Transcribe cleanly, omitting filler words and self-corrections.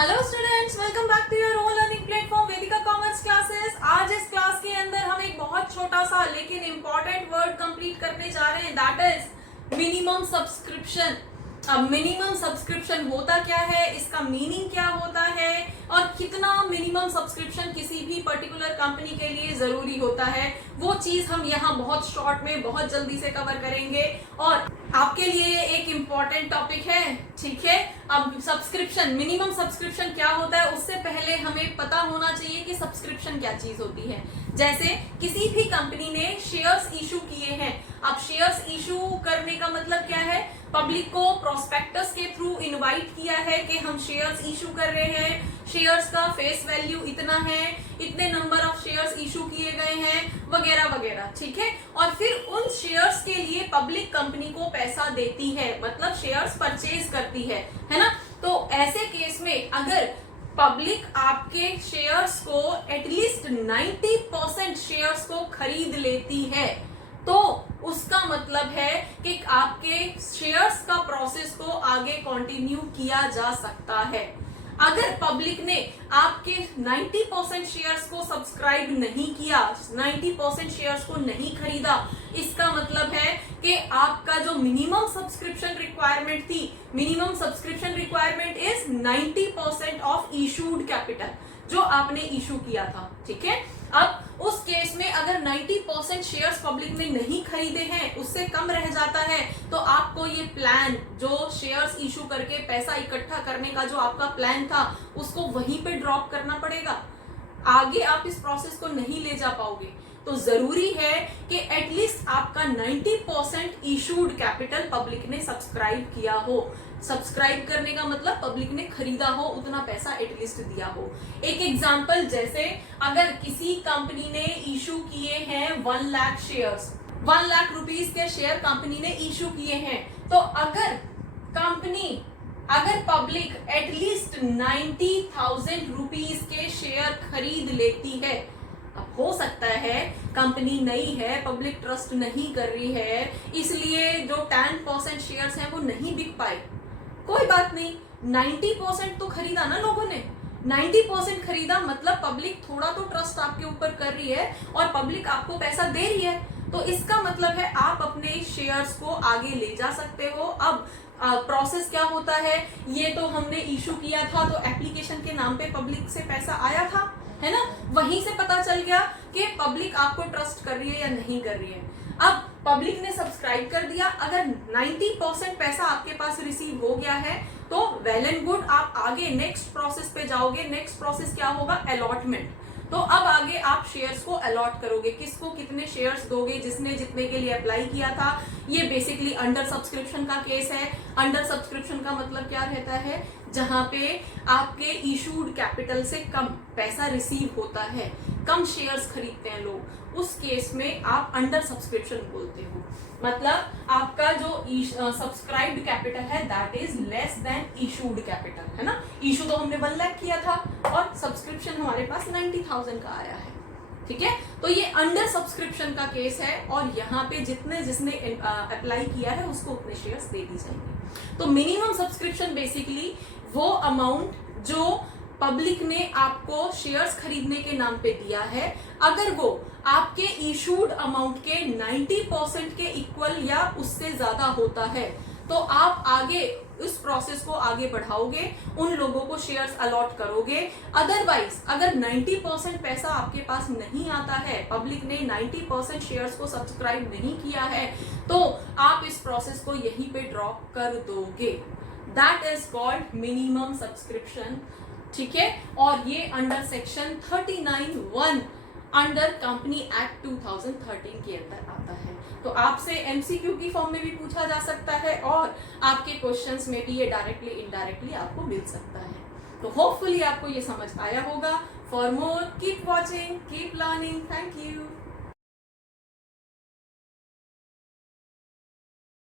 Hello students, welcome back to your own learning platform Vedika commerce classes. आज इस class के अंदर हम एक बहुत छोटा सा लेकिन इंपॉर्टेंट वर्ड कंप्लीट करने जा रहे हैं, दैट इज मिनिमम सब्सक्रिप्शन। अब मिनिमम सब्सक्रिप्शन होता क्या है, इसका मीनिंग क्या होता है और कितना मिनिमम सब्सक्रिप्शन किसी भी पर्टिकुलर कंपनी के लिए जरूरी होता है, वो चीज हम यहाँ बहुत शॉर्ट में बहुत जल्दी से कवर करेंगे और आपके लिए एक इम्पॉर्टेंट टॉपिक है। ठीक है, अब सब्सक्रिप्शन, मिनिमम सब्सक्रिप्शन क्या होता है उससे पहले हमें पता होना चाहिए कि सब्सक्रिप्शन क्या चीज होती है। जैसे किसी भी कंपनी ने शेयर्स इशू किए हैं, अब शेयर्स इशू करने का मतलब क्या है, पब्लिक को प्रोस्पेक्टस के थ्रू इनवाइट किया है कि हम शेयर्स इशू कर रहे हैं, शेयर्स का फेस वैल्यू इतना है, इतने नंबर ऑफ शेयर्स इशू किए गए हैं वगैरह वगैरह। ठीक है, और फिर उन शेयर्स के लिए पब्लिक कंपनी को पैसा देती है, मतलब शेयर्स परचेज करती है ना। तो ऐसे केस में अगर पब्लिक आपके शेयर्स को एटलीस्ट 90% शेयर्स को खरीद लेती है तो उसका मतलब है कि आपके शेयर्स का प्रोसेस को आगे कंटिन्यू किया जा सकता है। अगर पब्लिक ने आपके 90% शेयर्स को सब्सक्राइब नहीं किया, 90% शेयर्स को नहीं खरीदा, इसका मतलब है कि आपका जो मिनिमम सब्सक्रिप्शन रिक्वायरमेंट थी, minimum subscription requirement is 90% of issued capital, जो आपने इशू किया था। ठीक है, अब उस केस में अगर 90% शेयर्स पब्लिक ने नहीं खरीदे हैं, उससे कम रह जाता है, तो आपको ये प्लान, जो शेयर्स इशू करके पैसा इकट्ठा करने का जो आपका प्लान था, उसको वहीं पे ड्रॉप करना पड़ेगा। आगे आप इस प्रोसेस को नहीं ले जा पाओगे। तो जरूरी है कि एटलीस्ट आपका 90% इशूड कैपिटल पब्लिक ने सब्सक्राइब किया हो। सब्सक्राइब करने का मतलब पब्लिक ने खरीदा हो, उतना पैसा एटलीस्ट दिया हो। एक एग्जांपल, जैसे अगर किसी कंपनी ने इशू किए हैं 1 लाख शेयर्स, 1 लाख रुपीस के शेयर कंपनी ने इशू किए हैं, तो अगर पब्लिक एटलीस्ट 90,000 रुपीस के शेयर खरीद लेती है, अब हो सकता है कंपनी नई है, पब्लिक ट्रस्ट नहीं कर रही है, इसलिए जो 10% शेयर्स हैं वो नहीं बिक पाए, कोई बात नहीं, 90% तो खरीदा ना लोगों ने, 90% खरीदा मतलब पब्लिक थोड़ा तो ट्रस्ट आपके ऊपर कर रही है और पब्लिक आपको पैसा दे रही है, तो इसका मतलब है आप अपने शेयर्स को आगे ले जा सकते हो। अब प्रोसेस क्या होता है, ये तो हमने इशू किया था तो एप्लीकेशन के नाम पे पब्लिक से पैसा आया था, है ना, वहीं से पता चल गया कि पब्लिक आपको ट्रस्ट कर रही है या नहीं कर रही है। अब पब्लिक ने सब्सक्राइब कर दिया, अगर 90% पैसा आपके पास रिसीव हो गया है तो वेल एंड गुड, आप आगे नेक्स्ट प्रोसेस पे जाओगे। नेक्स्ट प्रोसेस क्या होगा, अलॉटमेंट। तो अब आगे आप शेयर्स को अलॉट करोगे, किसको कितने शेयर्स दोगे, जिसने जितने के लिए अप्लाई किया था। ये बेसिकली अंडर सब्सक्रिप्शन का केस है। अंडर सब्सक्रिप्शन का मतलब क्या रहता है, जहां पे आपके इशूड कैपिटल से कम पैसा रिसीव होता है, कम शेयर्स खरीदते हैं लोग, उस केस में आप अंडर सब्सक्रिप्शन बोलते हो। मतलब आपका जो सब्सक्राइब्ड कैपिटल है that is less than issued capital, है ना। इशू तो हमने 1 लाख किया था और सब्सक्रिप्शन हमारे पास 90,000 का आया है। ठीक है, तो ये अंडर सब्सक्रिप्शन का केस है और यहाँ पे जिसने अप्लाई किया है उसको उतने शेयर्स दे दी जाएंगे। तो मिनिमम सब्सक्रिप्शन बेसिकली वो अमाउंट जो पब्लिक ने आपको शेयर्स खरीदने के नाम पे दिया है, अगर वो आपके इशूड अमाउंट के 90% के इक्वल या उससे ज्यादा होता है तो आप आगे इस प्रोसेस को आगे बढ़ाओगे, उन लोगों को शेयर्स अलॉट करोगे। अदरवाइज अगर 90% पैसा आपके पास नहीं आता है, पब्लिक ने 90% शेयर्स को सब्सक्राइब नहीं किया है, तो आप इस प्रोसेस को यहीं पे ड्रॉप कर दोगे। That is called minimum subscription. ठीक है, और ये under section 39(1) under company act 2013 के अंदर आता है। तो आपसे एमसीक्यू की फॉर्म में भी पूछा जा सकता है और आपके क्वेश्चंस में भी ये डायरेक्टली इनडायरेक्टली आपको मिल सकता है। तो होपफुली आपको ये समझ आया होगा। For more keep watching, keep learning. Thank you.